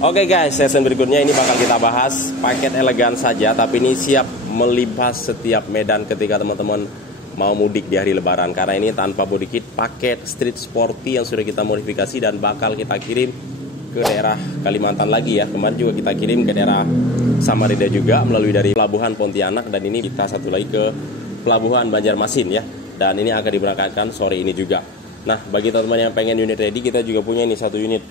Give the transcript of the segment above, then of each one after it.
Oke guys, session berikutnya ini bakal kita bahas paket elegan saja, tapi ini siap melibas setiap medan ketika teman-teman mau mudik di hari lebaran. Karena ini tanpa body kit, paket street sporty yang sudah kita modifikasi dan bakal kita kirim ke daerah Kalimantan lagi ya. Kemarin juga kita kirim ke daerah Samarinda juga melalui dari Pelabuhan Pontianak, dan ini kita satu lagi ke Pelabuhan Banjarmasin ya. Dan ini akan diberangkatkan sore ini juga. Nah, bagi teman-teman yang pengen unit ready, kita juga punya ini satu unit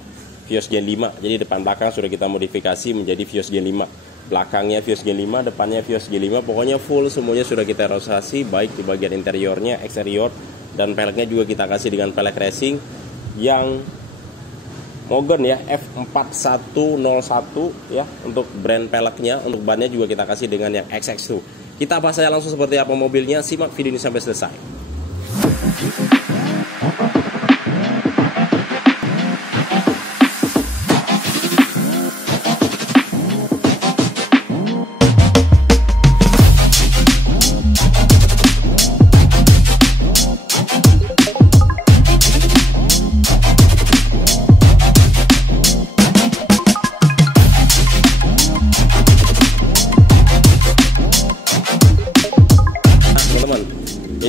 Vios Gen 5. Jadi depan belakang sudah kita modifikasi menjadi Vios Gen 5. Belakangnya Vios Gen 5, depannya Vios Gen 5. Pokoknya full semuanya sudah kita realisasi, baik di bagian interiornya, eksterior, dan peleknya juga kita kasih dengan pelek racing yang Mogen ya, F4101 ya untuk brand peleknya. Untuk bannya juga kita kasih dengan yang XX2. Kita bahas saja langsung seperti apa mobilnya. Simak video ini sampai selesai.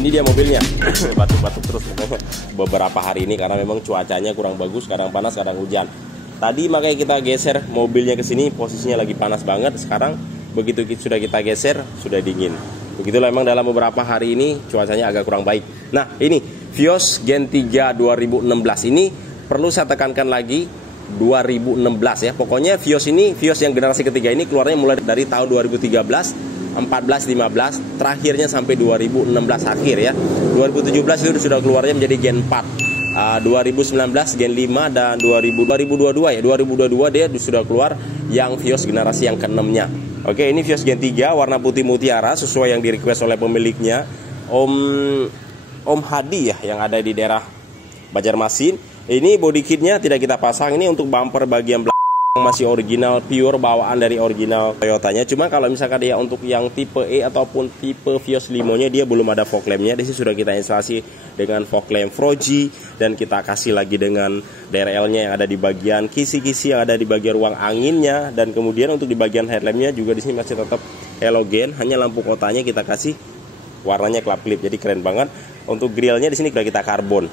Ini dia mobilnya. Batuk-batuk terus beberapa hari ini karena memang cuacanya kurang bagus, kadang panas, kadang hujan. Tadi makanya kita geser mobilnya ke sini, posisinya lagi panas banget. Sekarang begitu sudah kita geser, sudah dingin. Begitulah memang dalam beberapa hari ini cuacanya agak kurang baik. Nah, ini Vios Gen 3 2016 ini perlu saya tekankan lagi 2016 ya. Pokoknya Vios ini, Vios yang generasi ketiga ini keluarnya mulai dari tahun 2013, 14, 15, terakhirnya sampai 2016 akhir ya. 2017 itu sudah keluarnya menjadi Gen 4, 2019 Gen 5, dan 2022 ya, 2022 dia sudah keluar yang Vios generasi yang ke-6-nya. Oke, ini Vios Gen 3 warna putih mutiara sesuai yang di request oleh pemiliknya, Om Hadi ya, yang ada di daerah Banjarmasin. Ini body kitnya tidak kita pasang, ini untuk bumper bagian belakang masih original, pure bawaan dari original Toyotanya. Cuma kalau misalkan dia untuk yang tipe E ataupun tipe Vios Limo-nya, dia belum ada fog lamp-nya. Di sini sudah kita instalasi dengan fog lamp Froji, dan kita kasih lagi dengan DRL-nya yang ada di bagian kisi-kisi yang ada di bagian ruang anginnya. Dan kemudian untuk di bagian headlamp-nya juga di sini masih tetap halogen, hanya lampu kotanya kita kasih warnanya club clip. Jadi keren banget. Untuk grillnya di sini sudah kita karbon.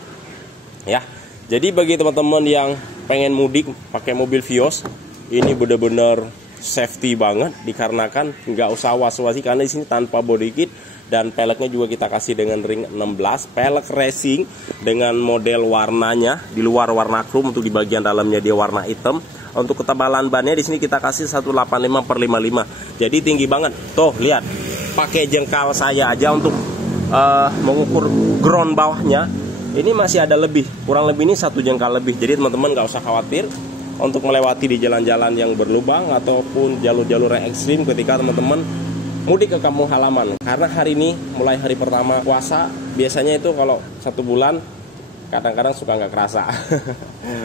Ya. Jadi bagi teman-teman yang pengen mudik pakai mobil Vios, ini benar-benar safety banget, dikarenakan nggak usah was-was karena di sini tanpa body kit, dan peleknya juga kita kasih dengan ring 16, pelek racing dengan model warnanya di luar warna chrome, untuk di bagian dalamnya dia warna hitam. Untuk ketebalan bannya di sini kita kasih 185/55. Jadi tinggi banget. Tuh, lihat. Pakai jengkal saya aja untuk mengukur ground bawahnya. Ini masih ada lebih, kurang lebih ini 1 jengkal lebih. Jadi teman-teman nggak usah khawatir untuk melewati di jalan-jalan yang berlubang ataupun jalur-jalur yang ekstrim ketika teman-teman mudik ke kampung halaman. Karena hari ini mulai hari pertama puasa, biasanya itu kalau 1 bulan kadang-kadang suka nggak kerasa.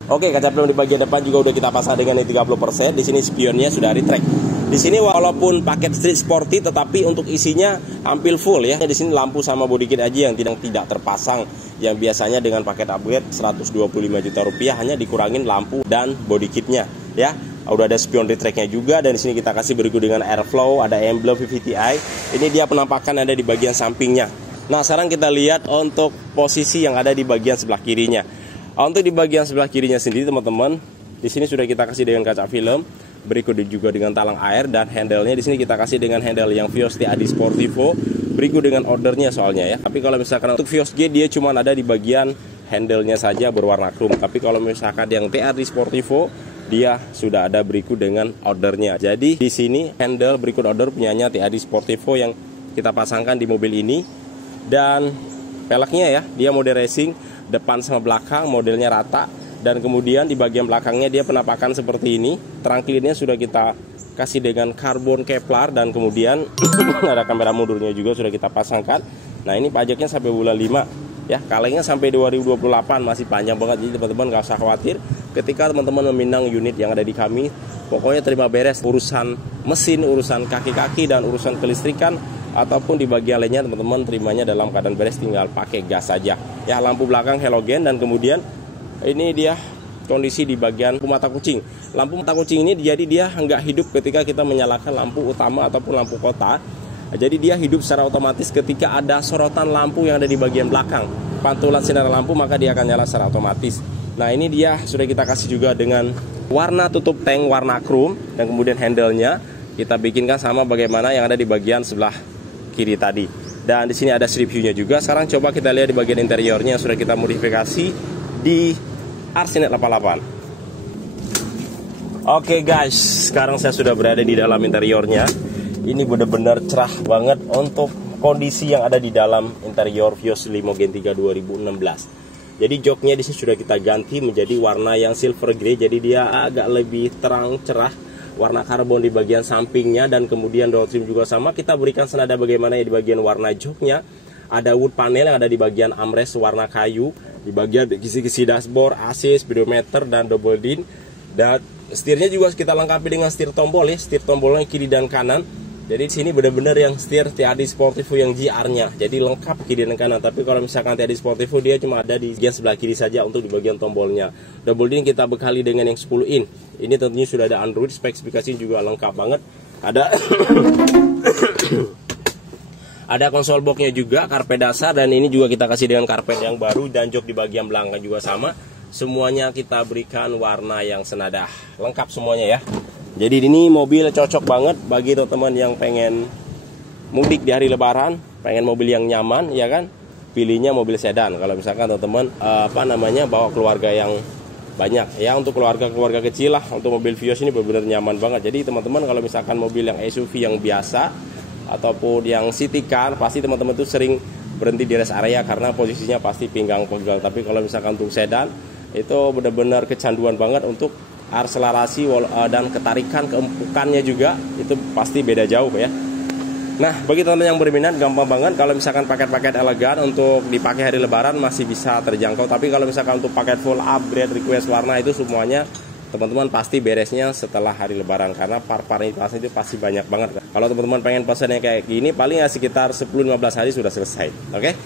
Oke, kaca film di bagian depan juga udah kita pasang dengan 30%. Di sini spionnya sudah retract. Di sini walaupun paket street sporty, tetapi untuk isinya hampir full ya. Di sini lampu sama body kit aja yang tidak terpasang. Yang biasanya dengan paket upgrade 125 juta rupiah hanya dikurangin lampu dan body kitnya ya. Udah ada spion retract-nya juga, dan di sini kita kasih berikut dengan airflow, ada emblem VVTi. Ini dia penampakan ada di bagian sampingnya. Nah, sekarang kita lihat untuk posisi yang ada di bagian sebelah kirinya. Untuk di bagian sebelah kirinya sendiri teman-teman, di sini sudah kita kasih dengan kaca film, berikut juga dengan talang air, dan handle-nya di sini kita kasih dengan handle yang Vios TAD Sportivo, berikut dengan ordernya soalnya ya. Tapi kalau misalkan untuk Vios G dia cuma ada di bagian handle-nya saja berwarna chrome. Tapi kalau misalkan yang TAD Sportivo dia sudah ada berikut dengan ordernya. Jadi di sini handle berikut order punyanya TAD Sportivo yang kita pasangkan di mobil ini. Dan peleknya ya, dia mode racing, depan sama belakang modelnya rata. Dan kemudian di bagian belakangnya dia penampakan seperti ini. Trunk-nya sudah kita kasih dengan karbon Kevlar, dan kemudian ada kamera mundurnya juga sudah kita pasangkan. Nah, ini pajaknya sampai bulan 5 ya, kalengnya sampai 2028, masih panjang banget. Jadi teman-teman gak usah khawatir ketika teman-teman meminang unit yang ada di kami. Pokoknya terima beres urusan mesin, urusan kaki-kaki, dan urusan kelistrikan ataupun di bagian lainnya teman-teman terimanya dalam keadaan beres, tinggal pakai gas saja ya. Lampu belakang halogen, dan kemudian ini dia kondisi di bagian lampu mata kucing. Lampu mata kucing ini jadi dia nggak hidup ketika kita menyalakan lampu utama ataupun lampu kota. Jadi dia hidup secara otomatis ketika ada sorotan lampu yang ada di bagian belakang. Pantulan sinar lampu maka dia akan nyala secara otomatis. Nah ini dia sudah kita kasih juga dengan warna tutup tank warna chrome. Dan kemudian handle-nya kita bikinkan sama bagaimana yang ada di bagian sebelah kiri tadi. Dan di sini ada strip view-nya juga. Sekarang coba kita lihat di bagian interiornya yang sudah kita modifikasi di RC Net 88. Oke guys, sekarang saya sudah berada di dalam interiornya. Ini benar-benar cerah banget untuk kondisi yang ada di dalam interior Vios Limo Gen 3 2016. Jadi joknya di sini sudah kita ganti menjadi warna yang silver grey, jadi dia agak lebih terang cerah. Warna karbon di bagian sampingnya dan kemudian door trim juga sama. Kita berikan senada bagaimana ya di bagian warna joknya. Ada wood panel yang ada di bagian armrest warna kayu, di bagian kisi-kisi dashboard, AC, speedometer dan double din. Dan setirnya juga kita lengkapi dengan setir tombol ya, setir tombolnya kiri dan kanan. Jadi di sini benar-benar yang setir TRD Sportivo yang GR-nya. Jadi lengkap kiri dan kanan. Tapi kalau misalkan TRD Sportivo dia cuma ada di bagian sebelah kiri saja untuk di bagian tombolnya. Double din kita bekali dengan yang 10 in. Ini tentunya sudah ada Android, spesifikasi juga lengkap banget. Ada ada konsol boxnya juga, karpet dasar, dan ini juga kita kasih dengan karpet yang baru dan jok di bagian belakang juga sama. Semuanya kita berikan warna yang senada. Lengkap semuanya ya. Jadi ini mobil cocok banget bagi teman-teman yang pengen mudik di hari lebaran, pengen mobil yang nyaman ya kan. Pilihnya mobil sedan. Kalau misalkan teman-teman bawa keluarga yang banyak ya, untuk keluarga kecil lah, untuk mobil Vios ini benar-benar nyaman banget. Jadi teman-teman kalau misalkan mobil yang SUV yang biasa ataupun yang city car, pasti teman-teman tuh sering berhenti di rest area karena posisinya pasti pinggang pegal. Tapi kalau misalkan untuk sedan itu benar-benar kecanduan banget untuk akselerasi dan ketarikan keempukannya juga itu pasti beda jauh ya. Nah bagi teman-teman yang berminat gampang banget. Kalau misalkan paket-paket elegan untuk dipakai hari lebaran masih bisa terjangkau. Tapi kalau misalkan untuk paket full upgrade request warna itu semuanya teman-teman pasti beresnya setelah hari lebaran, karena part-partnya itu pasti banyak banget. Kalau teman-teman pengen pesannya kayak gini paling ya sekitar 10-15 hari sudah selesai. Oke?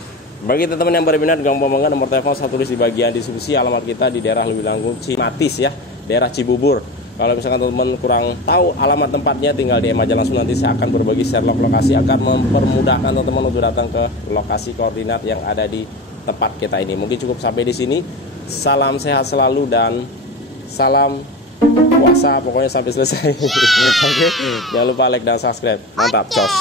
Bagi teman-teman yang berminat gampang banget, nomor telepon saya tulis di bagian deskripsi. Alamat kita di daerah Lewilanggung Cimatis ya, daerah Cibubur. Kalau misalkan teman-teman kurang tahu alamat tempatnya, tinggal DM aja langsung, nanti saya akan berbagi share lokasi, akan mempermudahkan teman-teman untuk datang ke lokasi koordinat yang ada di tempat kita ini. Mungkin cukup sampai di sini. Salam sehat selalu dan salam puasa pokoknya sampai selesai. Oke, jangan lupa like dan subscribe. Mantap, cos.